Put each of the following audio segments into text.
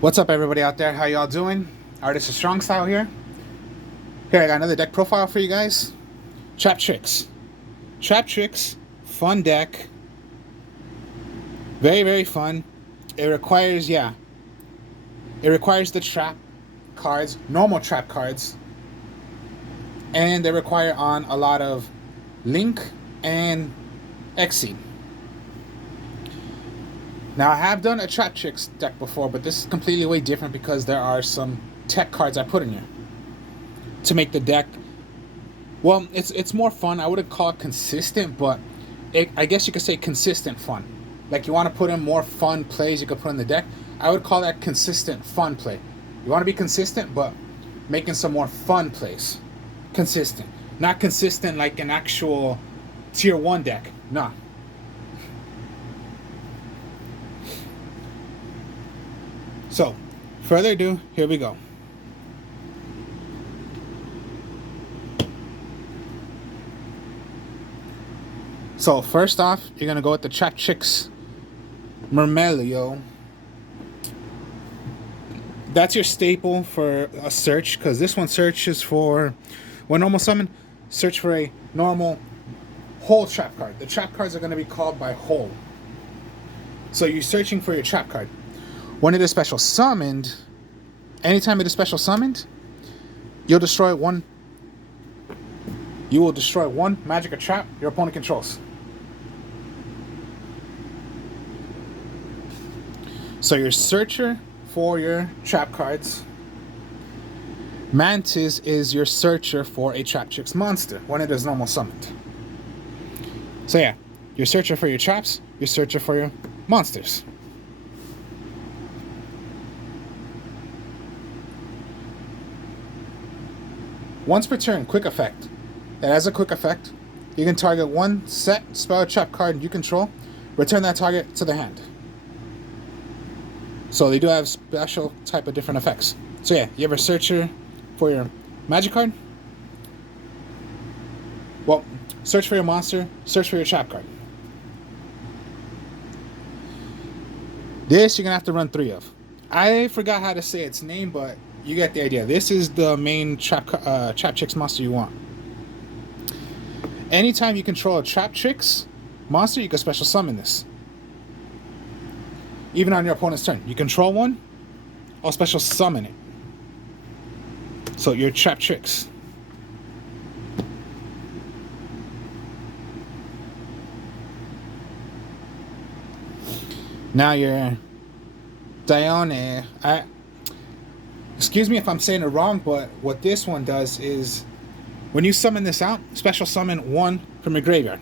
What's up, everybody out there? How y'all doing? Artist of Strong Style here. Here, I got another deck profile for you guys. Traptrix. Traptrix, fun deck. Very, very fun. It requires the trap cards, normal trap cards. And they require on a lot of Link and Exceed. Now, I have done a Traptrix deck before, but this is completely way different because there are some tech cards I put in here to make the deck, well, it's more fun. I wouldn't call it consistent, but I guess you could say consistent fun. Like, you want to put in more fun plays you could put in the deck. I would call that consistent fun play. You want to be consistent, but making some more fun plays. Consistent. Not consistent like an actual tier 1 deck. Nah. So, further ado, here we go. So, first off, you're going to go with the Traptrix Mermelio. That's your staple for a search, because this one searches for, when normal summon, search for a normal hole trap card. The trap cards are going to be called by hole. So, you're searching for your trap card. When it is special summoned, anytime it is special summoned, you'll destroy one. You will destroy one magic or trap your opponent controls. So your searcher for your trap cards. Mantis is your searcher for a Traptrix monster when it is normal summoned. So yeah, your searcher for your traps, your searcher for your monsters. Once per turn, quick effect. It has a quick effect. You can target one set spell or trap card you control. Return that target to the hand. So they do have special type of different effects. So yeah, you have a searcher for your magic card. Well, search for your monster, search for your trap card. This you're going to have to run 3 of. I forgot how to say its name, but you get the idea. This is the main Traptrix monster you want. Anytime you control a Traptrix monster, you can special summon this. Even on your opponent's turn. You control one, I'll special summon it. So your Traptrix. Now your Dione. Excuse me if I'm saying it wrong, but what this one does is when you summon this out, special summon one from your graveyard.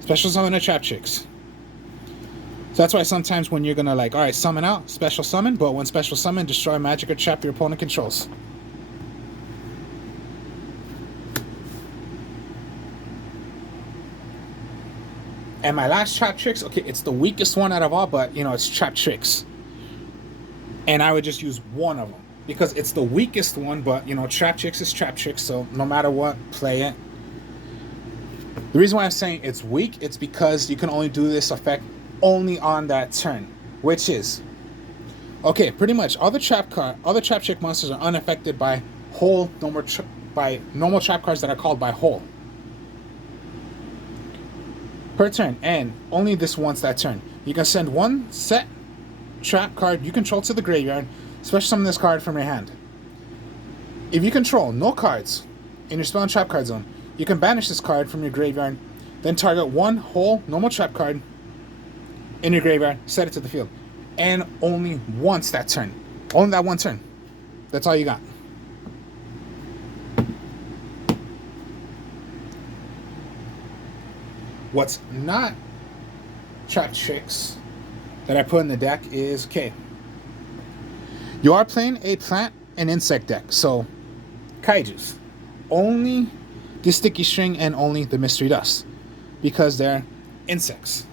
Special summon a Traptrix. So that's why sometimes when you're gonna like, alright, summon out, special summon, but when special summon, destroy magic or trap your opponent controls. And my last Traptrix, okay, it's the weakest one out of all, but you know, it's Traptrix. And I would just use one of them because it's the weakest one, but you know, Traptrix is Traptrix, so no matter what, play it. The reason why I'm saying it's weak, it's because you can only do this effect only on that turn, which is okay. Pretty much all the Traptrix monsters are unaffected by whole normal trap cards that are called by whole per turn, and only this once that turn. You can send one set trap card you control to the graveyard, special summon this card from your hand. If you control no cards in your spell and trap card zone, you can banish this card from your graveyard, then target one whole normal trap card in your graveyard, set it to the field. And only once that turn. Only that one turn. That's all you got. What's not Traptrix that I put in the deck is, okay, you are playing a plant and insect deck, so kaijus. Only the sticky string and only the mystery dust, because they're insects.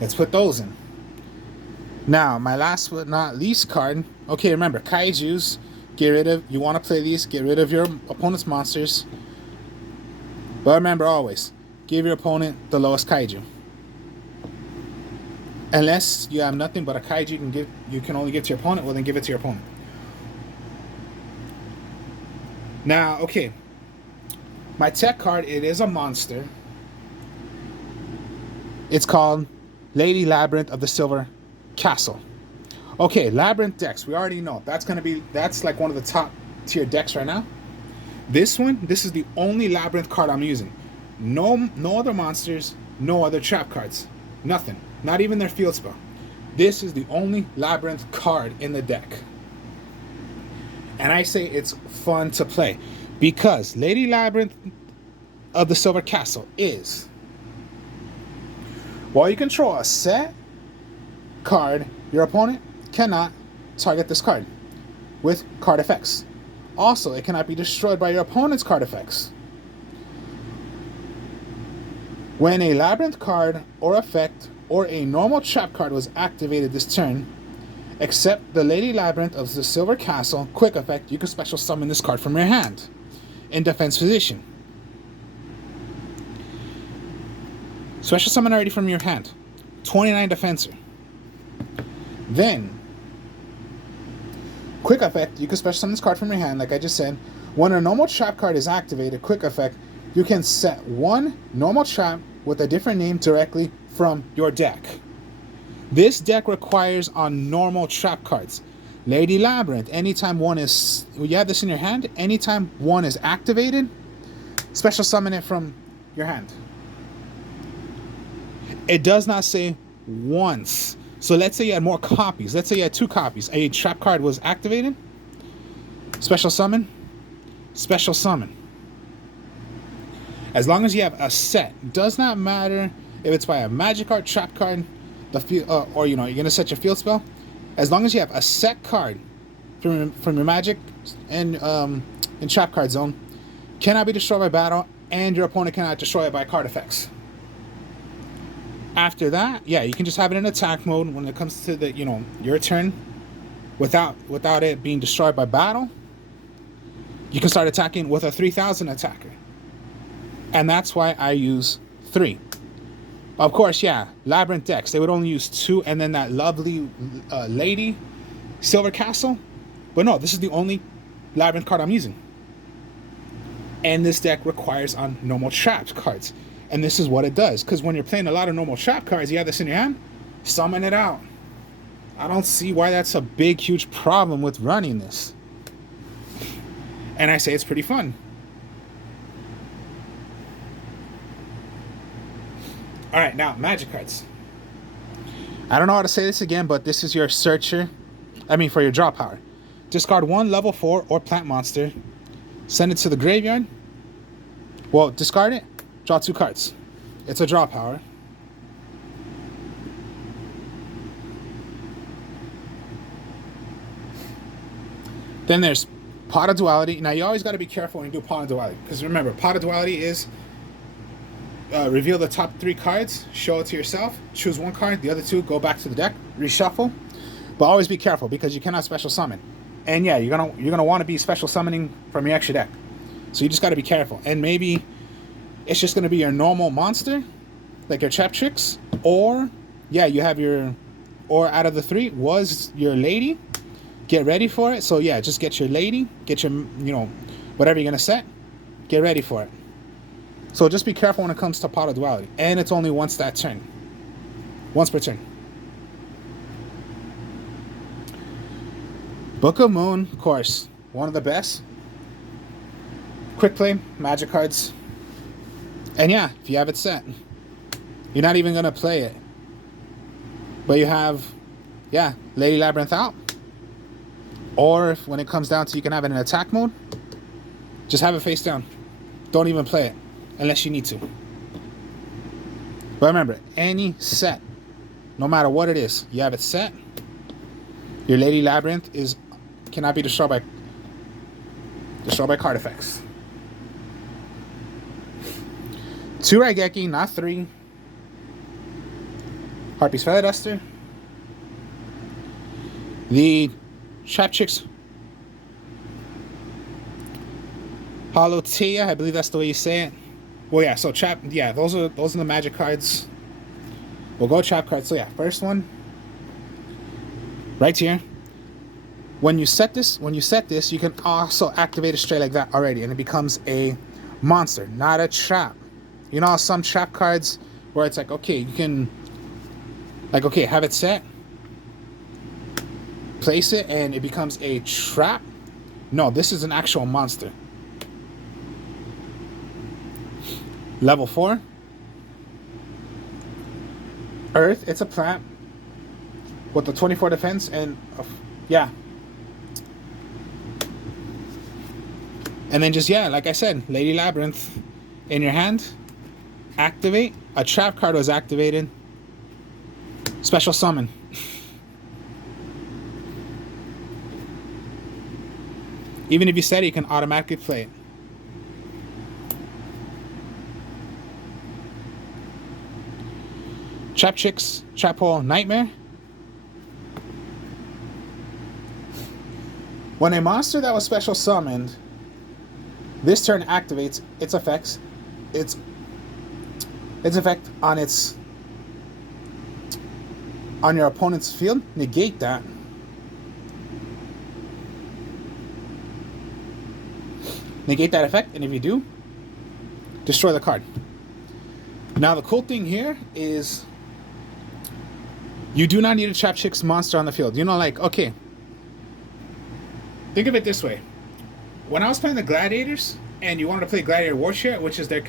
Let's put those in. Now, my last but not least card, okay, remember, kaijus, get rid of, you want to play these, get rid of your opponent's monsters. But remember always, give your opponent the lowest kaiju. Unless you have nothing but a kaiju you can only give to your opponent, well then give it to your opponent. Now, okay. My tech card, it is a monster. It's called Lady Labyrinth of the Silver Castle. Okay, Labyrinth decks, we already know. That's like one of the top tier decks right now. This is the only Labyrinth card I'm using. No other monsters, no other trap cards. Nothing. Not even their field spell. This is the only Labyrinth card in the deck. And I say it's fun to play because Lady Labyrinth of the Silver Castle is, while you control a set card, your opponent cannot target this card with card effects. Also, it cannot be destroyed by your opponent's card effects. When a Labyrinth card or effect or a normal trap card was activated this turn, except the Lady Labyrinth of the Silver Castle quick effect, you can special summon this card from your hand in defense position. Special summon already from your hand. 29 defensor. Then, quick effect, you can special summon this card from your hand, like I just said. When a normal trap card is activated, quick effect, you can set one normal trap with a different name directly from your deck. This deck requires on normal trap cards. Lady Labyrinth, anytime one is, you have this in your hand, anytime one is activated, special summon it from your hand. It does not say once. So let's say you had more copies. Let's say you had 2 copies. A trap card was activated, special summon, special summon. As long as you have a set, does not matter if it's by a magic card, trap card, or you're gonna set your field spell. As long as you have a set card from your magic and trap card zone, cannot be destroyed by battle, and your opponent cannot destroy it by card effects. After that, yeah, you can just have it in attack mode when it comes to the your turn, without it being destroyed by battle. You can start attacking with a 3000 attacker, and that's why I use 3. Of course, yeah, Labyrinth decks, they would only use 2, and then that lovely Lady Silver Castle. But no, this is the only Labyrinth card I'm using. And this deck requires on normal trap cards. And this is what it does. Because when you're playing a lot of normal trap cards, you have this in your hand, summon it out. I don't see why that's a big, huge problem with running this. And I say it's pretty fun. Alright, now, magic cards. I don't know how to say this again, but this is your searcher. For your draw power. Discard 1 level 4 or plant monster. Send it to the graveyard. Well, discard it. Draw 2 cards. It's a draw power. Then there's Pot of Duality. Now, you always got to be careful when you do Pot of Duality. Because remember, Pot of Duality is reveal the top 3 cards, show it to yourself, choose 1 card, the other 2 go back to the deck, reshuffle. But always be careful because you cannot special summon. And yeah, you're gonna want to be special summoning from your extra deck. So you just got to be careful. And maybe it's just gonna be your normal monster, like your traptrix, or yeah, you have or out of the 3 was your lady. Get ready for it. So yeah, just get your lady, get your whatever you're gonna set, get ready for it. So just be careful when it comes to Pot of Duality. And it's only once that turn. Once per turn. Book of Moon, of course, one of the best. Quick play, magic cards. And yeah, if you have it set, you're not even going to play it. But you have, yeah, Lady Labyrinth out. Or if, when it comes down to you can have it in attack mode, just have it face down. Don't even play it unless you need to. But remember, any set, no matter what it is, you have it set. Your Lady Labyrinth cannot be destroyed by card effects. 2 Raigeki, not 3. Harpy's Feather Duster. The Traptrix Holotea, I believe that's the way you say it. Well, yeah. So those are the magic cards. We'll go trap card. So yeah, first one, right here. When you set this, you can also activate it straight like that already, and it becomes a monster, not a trap. You know, some trap cards where it's like, okay, you can, like, okay, have it set, place it, and it becomes a trap. No, this is an actual monster. Level 4. Earth, it's a plant with the 24 defense, and yeah. And then just, yeah, like I said, Lady Labyrinth in your hand. Activate. A trap card was activated. Special summon. Even if you set it, you can automatically play it. Traptrix, Trap Hole, Nightmare. When a monster that was special summoned this turn activates its effects, its effect on your opponent's field, negate that. Negate that effect, and if you do, destroy the card. Now the cool thing here is you do not need a Traptrix monster on the field. You know, like, okay, think of it this way. When I was playing the Gladiators, and you wanted to play Gladiator War Chair, which is their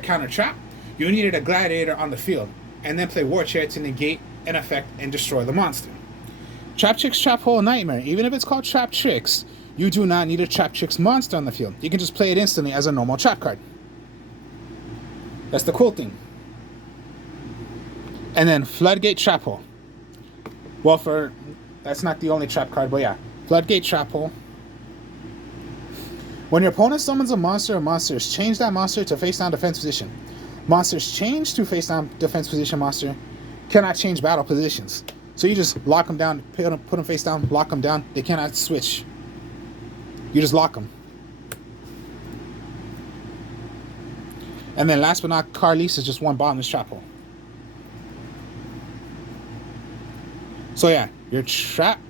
counter trap, you needed a Gladiator on the field, and then play War Chair to negate an effect and destroy the monster. Traptrix, Trap Hole, Nightmare. Even if it's called Traptrix, you do not need a Traptrix monster on the field. You can just play it instantly as a normal trap card. That's the cool thing. And then Floodgate, Trap Hole. Well, that's not the only trap card, but yeah, Floodgate, Trap Hole. When your opponent summons a monster or monsters, change that monster to face down defense position. Monsters change to face down defense position monster cannot change battle positions. So you just lock them down, put them face down, lock them down. They cannot switch. You just lock them. And then last but not Carlise is just one bottomless trap hole. So yeah, your trap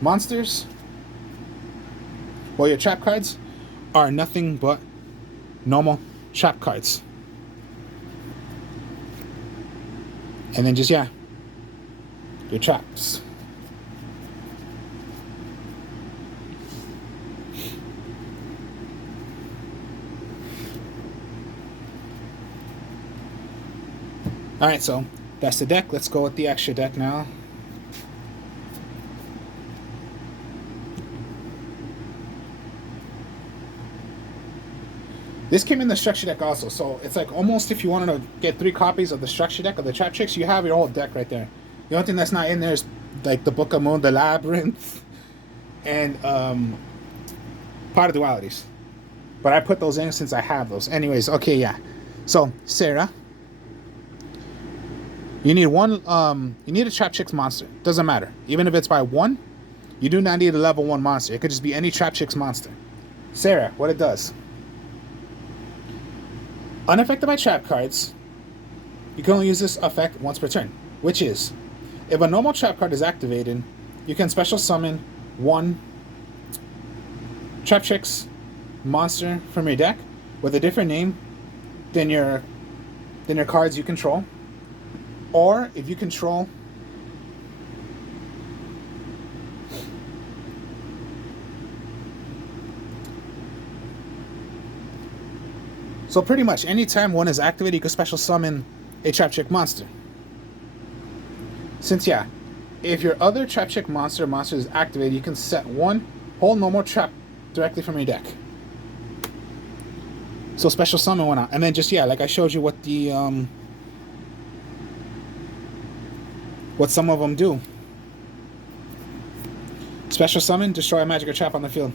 monsters, well, your trap cards are nothing but normal trap cards. And then just, yeah, your traps. Alright, so that's the deck. Let's go with the extra deck now. This came in the structure deck also, so it's like almost if you wanted to get 3 copies of the structure deck of the Traptrix, you have your whole deck right there. The only thing that's not in there is like the Book of Moon, the Labyrinth, and Pot of Dualities. But I put those in since I have those. Anyways, okay, yeah. So Sarah, you need one. You need a Traptrix monster. Doesn't matter, even if it's by 1. You do not need a level 1 monster. It could just be any Traptrix monster. Sarah, what it does. Unaffected by trap cards, you can only use this effect once per turn, which is, if a normal trap card is activated, you can special summon 1 Traptrix monster from your deck with a different name than your cards you control. Or if you control so pretty much anytime one is activated, you can special summon a Traptrix monster. Since, yeah, if your other Traptrix monster is activated, you can set 1 whole normal trap directly from your deck. So special summon one out. And then just, yeah, like I showed you what the what some of them do. Special summon, destroy a magic or trap on the field.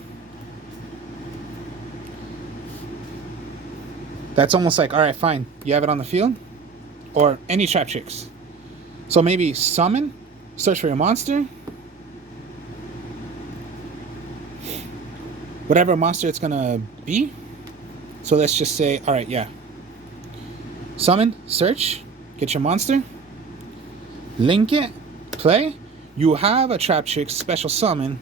That's almost like, alright, fine, you have it on the field, or any Traptrix. So maybe summon, search for your monster, whatever monster it's gonna be. So let's just say, alright, yeah. Summon, search, Get your monster. Link it. Play. You have a Traptrix special summon.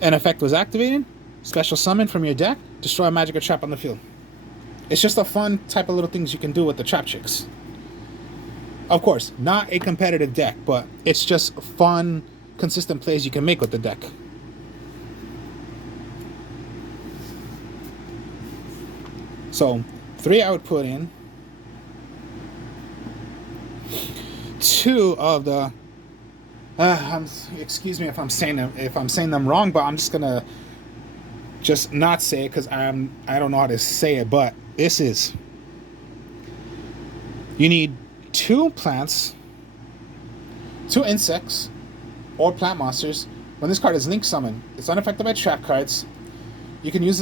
An effect was activated. Special summon from your deck. Destroy a magic or trap on the field. It's just a fun type of little things you can do with the Traptrix. Of course, not a competitive deck, but it's just fun, consistent plays you can make with the deck. So, 3 I would put in. 2 of the excuse me if I'm saying them wrong, but I'm just gonna not say it because I don't know how to say it. But this is, you need 2 plants, 2 insects, or plant monsters. When this card is link summoned, it's unaffected by trap cards. You can use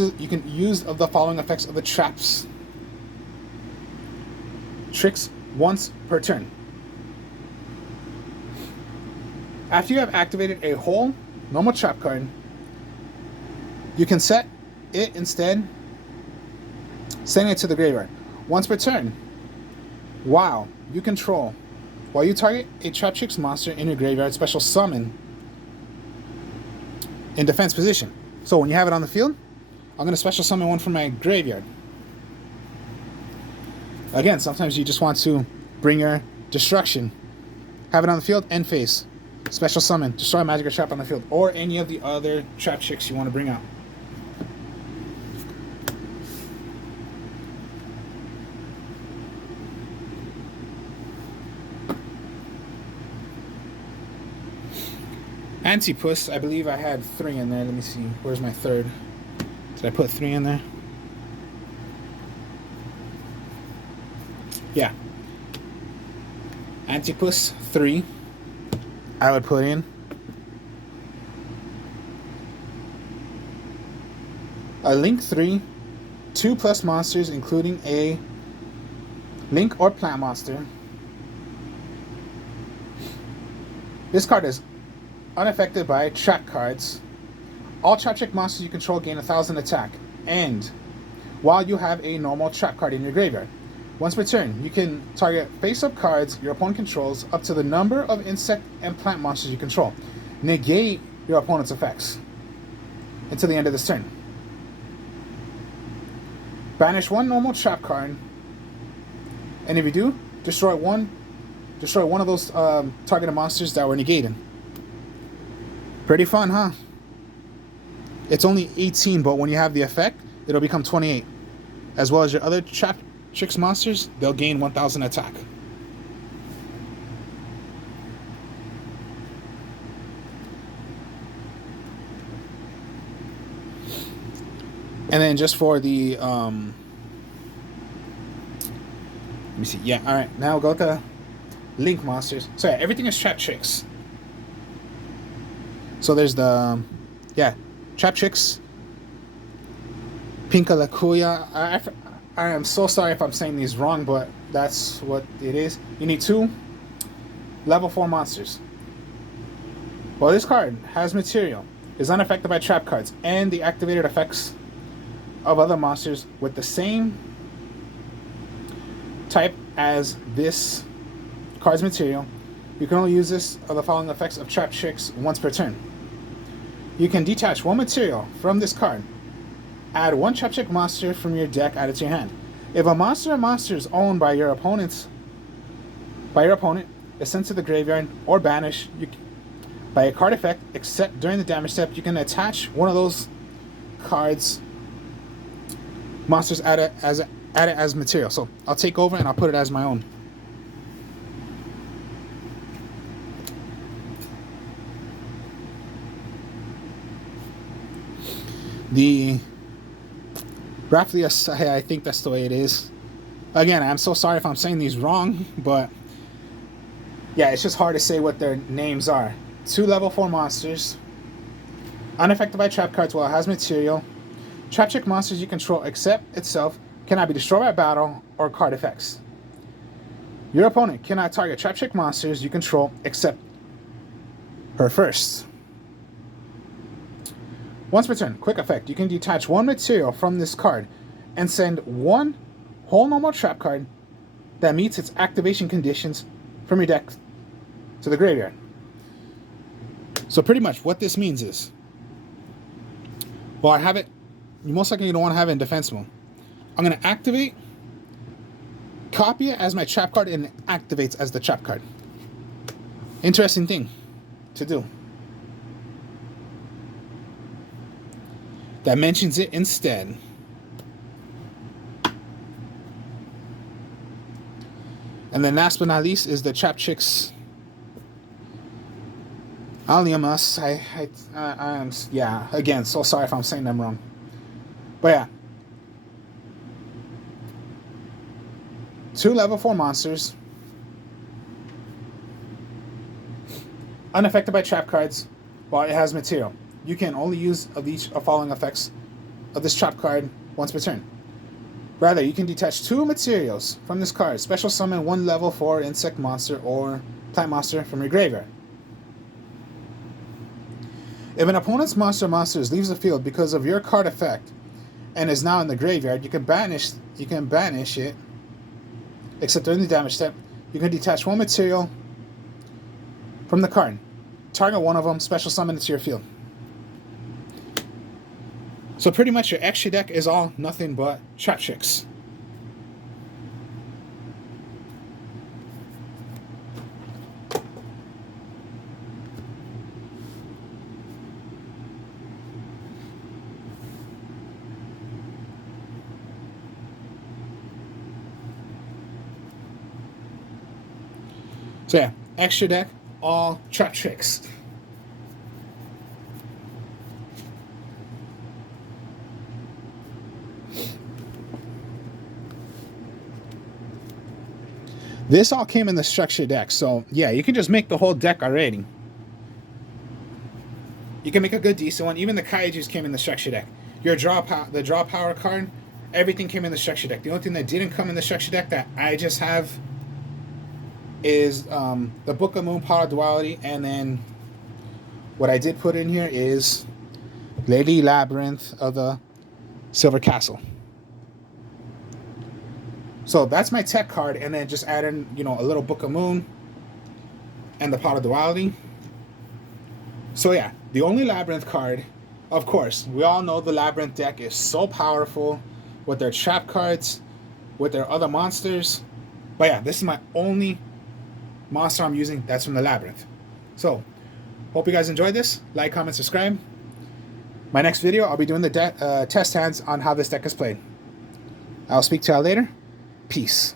of the following effects of the traps tricks once per turn. After you have activated a whole normal trap card, you can set it instead, sending it to the graveyard. Once per turn, while you target a Traptrix monster in your graveyard, special summon in defense position. So when you have it on the field, I'm going to special summon one from my graveyard. Again, sometimes you just want to bring your destruction. Have it on the field, end phase. Special summon, destroy a magic or trap on the field, or any of the other Traptrix you want to bring out. Antipuss, I believe I had 3 in there. Let me see. Where's my 3rd? Did I put 3 in there? Yeah. Antipuss, 3. I would put in. A link 3. 2+ monsters, including a link or plant monster. This card is unaffected by trap cards. All Traptrix monsters you control gain 1,000 attack, and while you have a normal trap card in your graveyard. Once per turn, you can target face-up cards your opponent controls up to the number of insect and plant monsters you control. Negate your opponent's effects until the end of this turn. Banish 1 normal trap card, and if you do, destroy one of those targeted monsters that were negated. Pretty fun, huh? It's only 18, but when you have the effect, it'll become 28. As well as your other Traptrix monsters, they'll gain 1,000 attack. And then just for the let me see. Yeah, all right. Now go to link monsters. So yeah, everything is Traptrix. So there's the Traptrix, Pinka Lakuya. I am so sorry if I'm saying these wrong, but that's what it is. You need 2 level 4 monsters. Well, this card has material, is unaffected by trap cards, and the activated effects of other monsters with the same type as this card's material. You can only use this of the following effects of Traptrix once per turn. You can detach 1 material from this card. Add 1 Traptrix monster from your deck added to your hand. If a monster or monsters owned by your opponent is sent to the graveyard or banished by a card effect, except during the damage step, you can attach one of those cards monsters added as material. So I'll take over and I'll put it as my own. The Raphleus, I think that's the way it is. Again, I'm so sorry if I'm saying these wrong, but yeah, it's just hard to say what their names are. 2 level 4 monsters, unaffected by trap cards while it has material. Traptrix monsters you control except itself cannot be destroyed by battle or card effects. Your opponent cannot target Traptrix monsters you control except her first. Once per turn, quick effect, you can detach 1 material from this card and send 1 whole normal trap card that meets its activation conditions from your deck to the graveyard. So pretty much what this means is, well, I have it, you most likely don't want to have it in defense mode. I'm going to activate, copy it as my trap card, and it activates as the trap card. Interesting thing to do. That mentions it instead. And then last but not least is the traptrix Aliamus. I'm yeah, again, so sorry if I'm saying them wrong. But yeah. 2 level 4 monsters. Unaffected by trap cards while it has material. You can only use of each of following effects of this trap card once per turn. Rather, you can detach 2 materials from this card. Special summon 1 level 4 insect monster or plant monster from your graveyard. If an opponent's monster leaves the field because of your card effect and is now in the graveyard, you can banish it. Except during the damage step, you can detach 1 material from the card. Target one of them, special summon it to your field. So pretty much your extra deck is all nothing but traptrix. So yeah, extra deck, all traptrix. This all came in the structure deck, so yeah, you can just make the whole deck already. You can make a good decent one. Even the Kaijus came in the structure deck. Your draw power card, everything came in the structure deck. The only thing that didn't come in the structure deck that I just have is the Book of Moon Power Duality, and then what I did put in here is Lady Labyrinth of the Silver Castle. So that's my tech card, and then just add in, you know, a little Book of Moon and the Pot of Duality. So yeah, the only Labyrinth card, of course, we all know the Labyrinth deck is so powerful with their trap cards, with their other monsters. But yeah, this is my only monster I'm using that's from the Labyrinth. So, hope you guys enjoyed this. Like, comment, subscribe. My next video, I'll be doing the test hands on how this deck is played. I'll speak to y'all later. Peace.